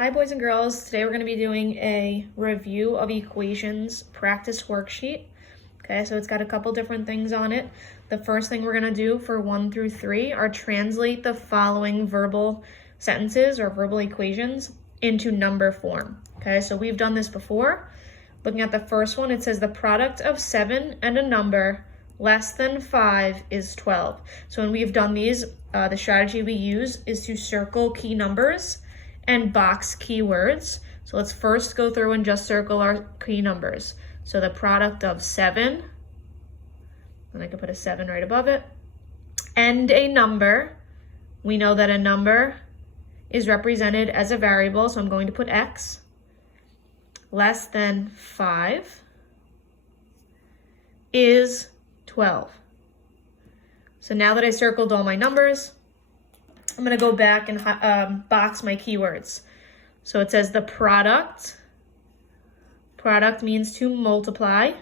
Hi boys and girls, today we're going to be doing a review of equations practice worksheet. Okay, so it's got a couple different things on it. The first thing we're going to do for 1 through 3 are translate the following verbal sentences or verbal equations into number form. Okay, so we've done this before. Looking at the first one, it says the product of 7 and a number less than 5 is 12. So when we've done these, the strategy we use is to circle key numbers and box keywords. So let's first go through and just circle our key numbers. So the product of 7, and I can put a 7 right above it, and a number. We know that a number is represented as a variable, so I'm going to put x, less than 5 is 12. So now that I circled all my numbers, I'm going to go back and box my keywords. So it says the product. Product means to multiply.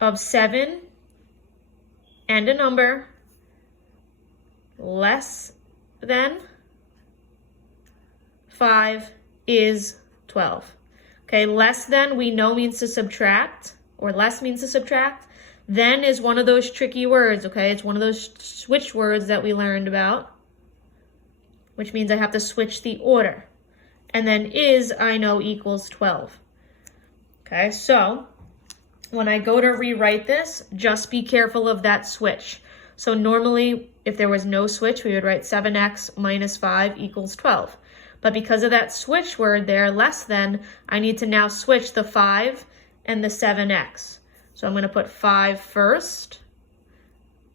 Of 7 and a number less than 5 is 12. Okay, less than we know means to subtract, or less means to subtract. Then is one of those tricky words, okay? It's one of those switch words that we learned about, which means I have to switch the order. And then is, I know, equals 12. Okay, so when I go to rewrite this, just be careful of that switch. So normally, if there was no switch, we would write 7x minus 5 equals 12. But because of that switch word there, less than, I need to now switch the 5 and the 7x. So I'm going to put 5 first,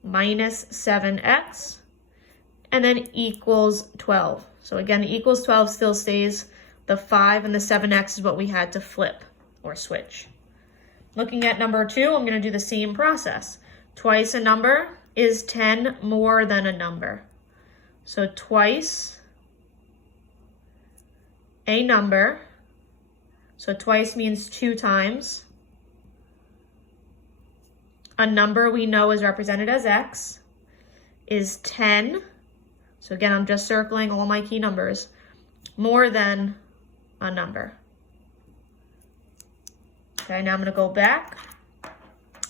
minus 7x, and then equals 12. So again, the equals 12 still stays. The 5 and the 7x is what we had to flip or switch. Looking at number 2, I'm going to do the same process. Twice a number is 10 more than a number. So twice a number. So twice means 2 times. A number we know is represented as x is 10. So again, I'm just circling all my key numbers. More than a number. Okay, now I'm going to go back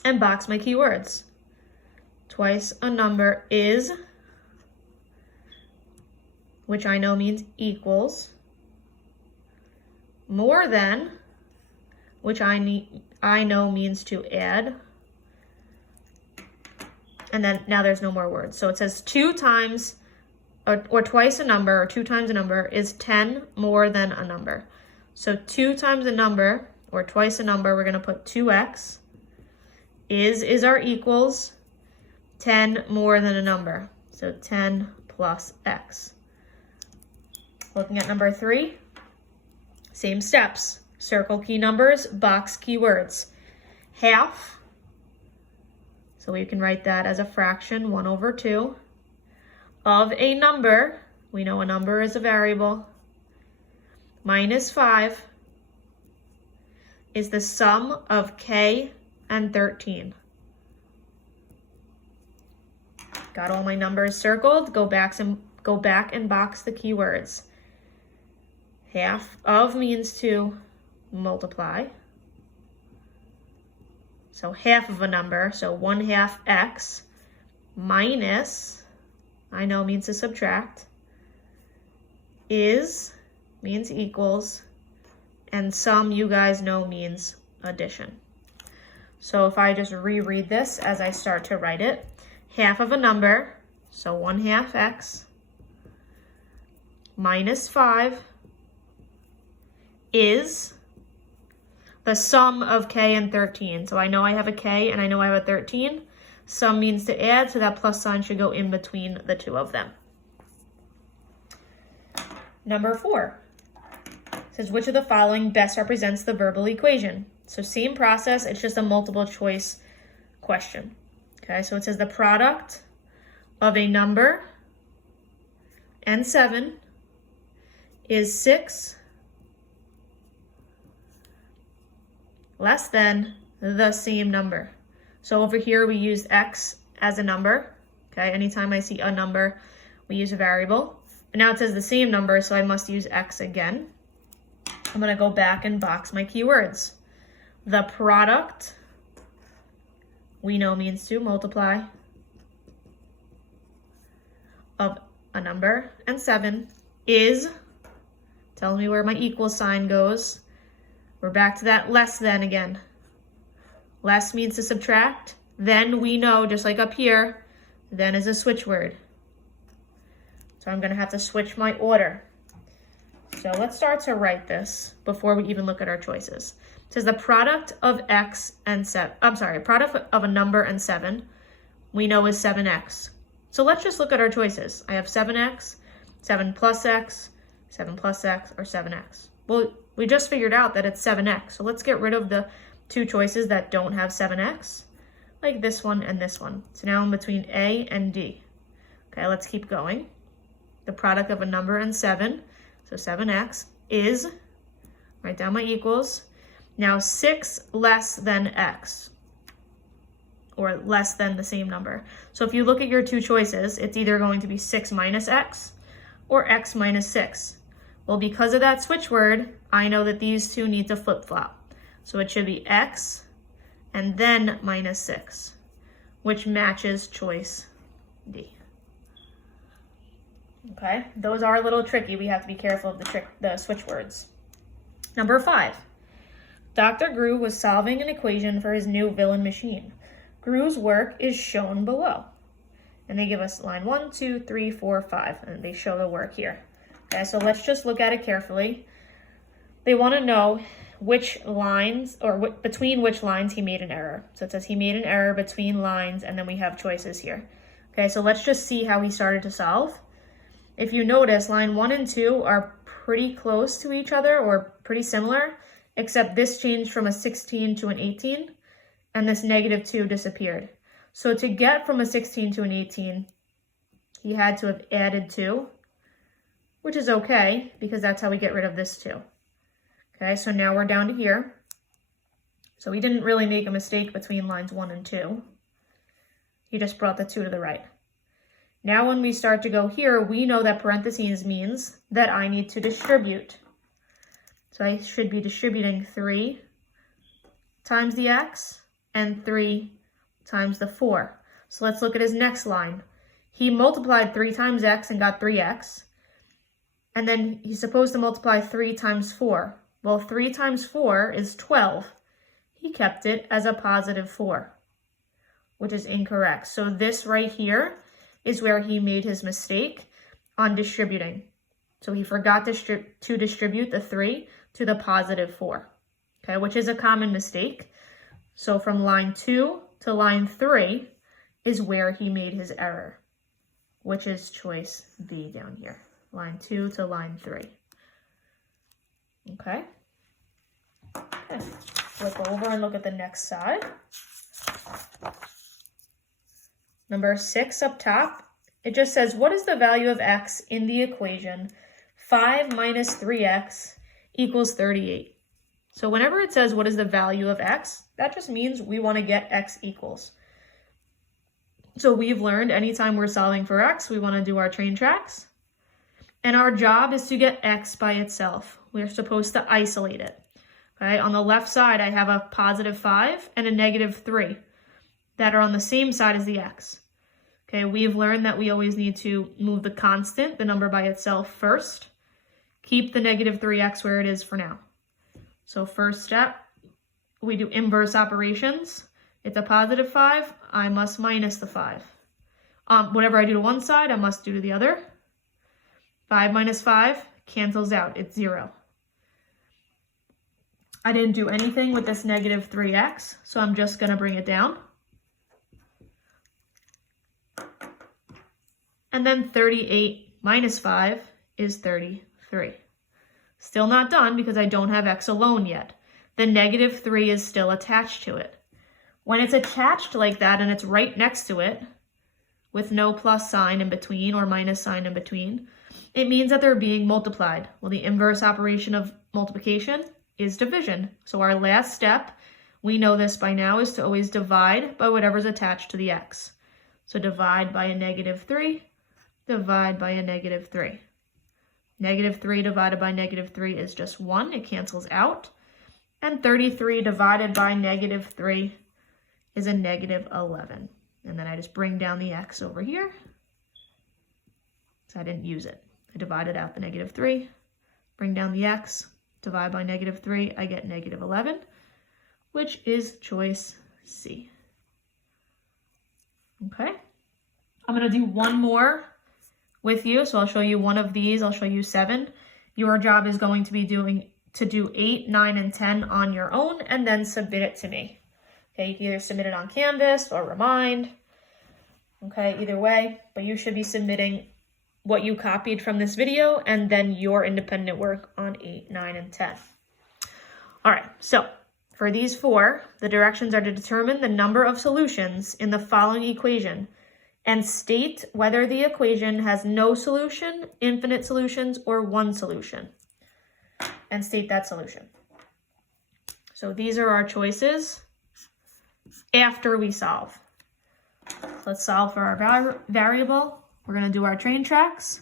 and box my keywords. Twice a number is, which I know means equals, more than, which I know means to add. And then now there's no more words. So it says 2 times or twice a number or 2 times a number is 10 more than a number. So 2 times a number or twice a number, we're going to put 2x is our equals 10 more than a number. So 10 plus x. Looking at number 3, same steps. Circle key numbers, box keywords. Half. So we can write that as a fraction, 1 over 2, of a number. We know a number is a variable. Minus 5 is the sum of k and 13. Got all my numbers circled. Go back and box the keywords. Half of means to multiply. So half of a number, so 1/2 x, minus, I know means to subtract, is means equals, and sum you guys know means addition. So if I just reread this as I start to write it, half of a number, so 1/2 x, minus 5 is the sum of k and 13. So I know I have a k and I know I have a 13. Sum means to add, so that plus sign should go in between the two of them. Number 4 says, which of the following best represents the verbal equation? So same process, it's just a multiple choice question. Okay, so it says the product of a number and 7 is 6 less than the same number. So over here we use x as a number. Okay, anytime I see a number, we use a variable. But now it says the same number, so I must use x again. I'm going to go back and box my keywords. The product, we know means to multiply, of a number and 7 is, tells me where my equal sign goes. We're back to that less than again. Less means to subtract. Then we know, just like up here, then is a switch word. So I'm going to have to switch my order. So let's start to write this before we even look at our choices. It says the product of x and 7, product of a number and 7, we know is 7x. So let's just look at our choices. I have 7x, 7 plus x, 7 plus x, or 7x. Well, we just figured out that it's 7x. So let's get rid of the two choices that don't have 7x, like this one and this one. So now I'm between A and D. Okay, let's keep going. The product of a number and 7, so 7x, is, write down my equals, now 6 less than x, or less than the same number. So if you look at your two choices, it's either going to be 6 minus x or x minus 6. Well, because of that switch word, I know that these two need to flip-flop. So it should be x and then minus 6, which matches choice D. Okay, those are a little tricky. We have to be careful of the switch words. Number 5. Dr. Grew was solving an equation for his new villain machine. Grew's work is shown below. And they give us line 1, 2, 3, 4, 5, and they show the work here. Okay, so let's just look at it carefully. They want to know which lines, or between which lines he made an error. So it says he made an error between lines, and then we have choices here. Okay, so let's just see how he started to solve. If you notice, line 1 and 2 are pretty close to each other, or pretty similar, except this changed from a 16 to an 18, and this -2 disappeared. So to get from a 16 to an 18, he had to have added 2, which is okay, because that's how we get rid of this 2. Okay, so now we're down to here. So we didn't really make a mistake between lines 1 and 2. He just brought the 2 to the right. Now when we start to go here, we know that parentheses means that I need to distribute. So I should be distributing 3 times the x and 3 times the 4. So let's look at his next line. He multiplied 3 times x and got 3x. And then he's supposed to multiply 3 times 4. Well, 3 times 4 is 12. He kept it as a positive 4, which is incorrect. So this right here is where he made his mistake on distributing. So he forgot to distribute the 3 to the positive 4, okay, which is a common mistake. So from line 2 to line 3 is where he made his error, which is choice B down here, line 2 to line 3. Okay. Okay. Flip over and look at the next side. Number 6 up top, it just says, what is the value of x in the equation 5 minus 3x equals 38? So whenever it says, what is the value of x, that just means we want to get x equals. So we've learned anytime we're solving for x, we want to do our train tracks. And our job is to get x by itself. We're supposed to isolate it. Okay, on the left side, I have a positive 5 and a -3 that are on the same side as the x. Okay, we've learned that we always need to move the constant, the number by itself, first. Keep the -3x where it is for now. So first step, we do inverse operations. It's a positive 5, I must minus the 5. Whatever I do to one side, I must do to the other. 5 minus 5 cancels out, it's 0. I didn't do anything with this -3x, so I'm just going to bring it down. And then 38 minus 5 is 33. Still not done because I don't have x alone yet. The -3 is still attached to it. When it's attached like that and it's right next to it, with no plus sign in between or minus sign in between, it means that they're being multiplied. Well, the inverse operation of multiplication is division. So our last step, we know this by now, is to always divide by whatever's attached to the x. So divide by a -3, divide by a -3. Negative 3 divided by negative 3 is just 1. It cancels out. And 33 divided by negative 3 is a negative 11. And then I just bring down the x over here. So I didn't use it. I divided out the negative 3, bring down the x, divide by negative 3, I get negative 11, which is choice C. Okay. I'm going to do one more with you. So I'll show you one of these. I'll show you 7. Your job is going to be to do 8, 9, and 10 on your own and then submit it to me. Okay, you can either submit it on Canvas or Remind. Okay, either way, but you should be submitting what you copied from this video and then your independent work on 8, 9, and 10. All right, so for these 4, the directions are to determine the number of solutions in the following equation and state whether the equation has no solution, infinite solutions, or one solution. And state that solution. So these are our choices after we solve. Let's solve for our variable. We're going to do our train tracks.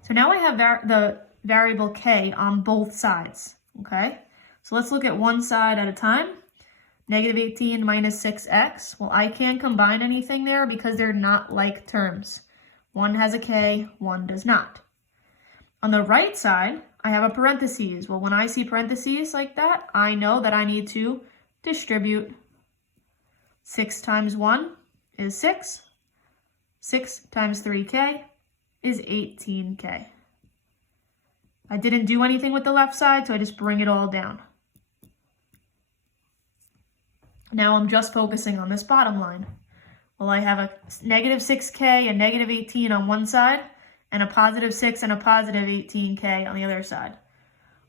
So now I have the variable k on both sides, okay? So let's look at one side at a time. Negative 18 minus 6x. Well, I can't combine anything there because they're not like terms. One has a k, one does not. On the right side, I have a parentheses. Well, when I see parentheses like that, I know that I need to distribute. 6 times 1 is 6. 6 times 3k is 18k. I didn't do anything with the left side, so I just bring it all down. Now I'm just focusing on this bottom line. Well, I have a negative 6k and negative 18 on one side, and a positive 6 and a positive 18k on the other side.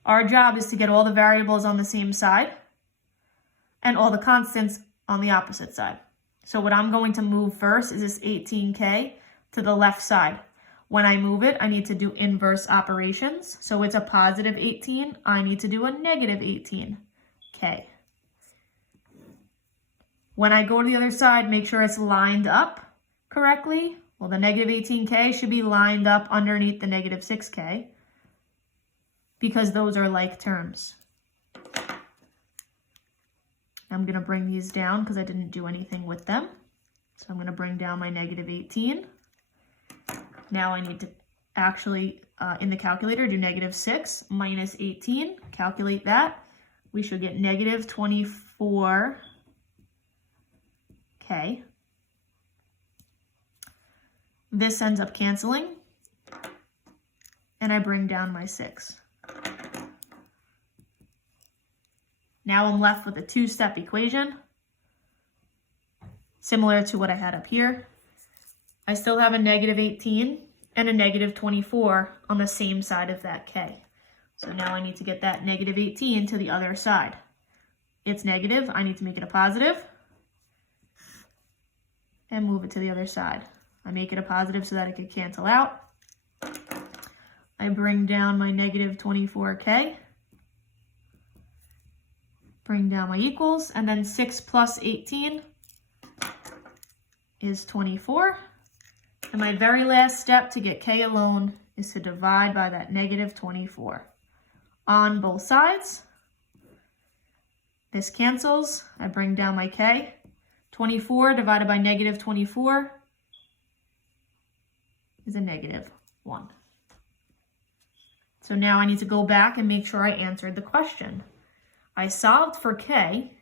Our job is to get all the variables on the same side and all the constants on the opposite side. So what I'm going to move first is this 18k to the left side. When I move it, I need to do inverse operations. So it's a positive 18. I need to do a negative 18k. When I go to the other side, make sure it's lined up correctly. Well, the negative 18k should be lined up underneath the negative 6k because those are like terms. I'm going to bring these down because I didn't do anything with them. So I'm going to bring down my negative 18. Now I need to actually, in the calculator, do negative 6 minus 18. Calculate that. We should get negative 24k. This ends up canceling. And I bring down my 6. Now I'm left with a 2-step equation, similar to what I had up here. I still have a negative 18 and a negative 24 on the same side of that k. So now I need to get that negative 18 to the other side. It's negative, I need to make it a positive and move it to the other side. I make it a positive so that it could cancel out. I bring down my negative 24k. Bring down my equals, and then 6 plus 18 is 24. And my very last step to get k alone is to divide by that negative 24 on both sides. This cancels. I bring down my k. 24 divided by negative 24 is a negative 1. So now I need to go back and make sure I answered the question. I solved for k,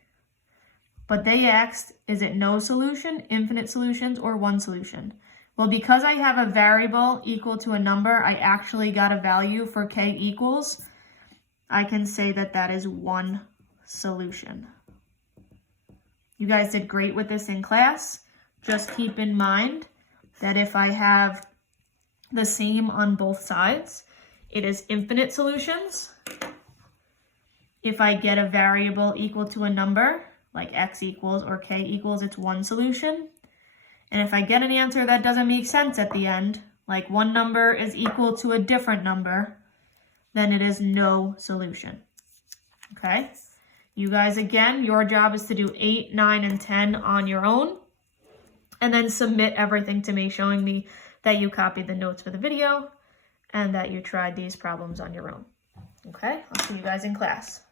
but they asked, is it no solution, infinite solutions, or one solution? Well, because I have a variable equal to a number, I actually got a value for k equals. I can say that that is one solution. You guys did great with this in class. Just keep in mind that if I have the same on both sides, it is infinite solutions. If I get a variable equal to a number, like x equals or k equals, it's one solution. And if I get an answer that doesn't make sense at the end, like one number is equal to a different number, then it is no solution. Okay? You guys, again, your job is to do 8, 9, and 10 on your own, and then submit everything to me, showing me that you copied the notes for the video. and that you tried these problems on your own. Okay, I'll see you guys in class.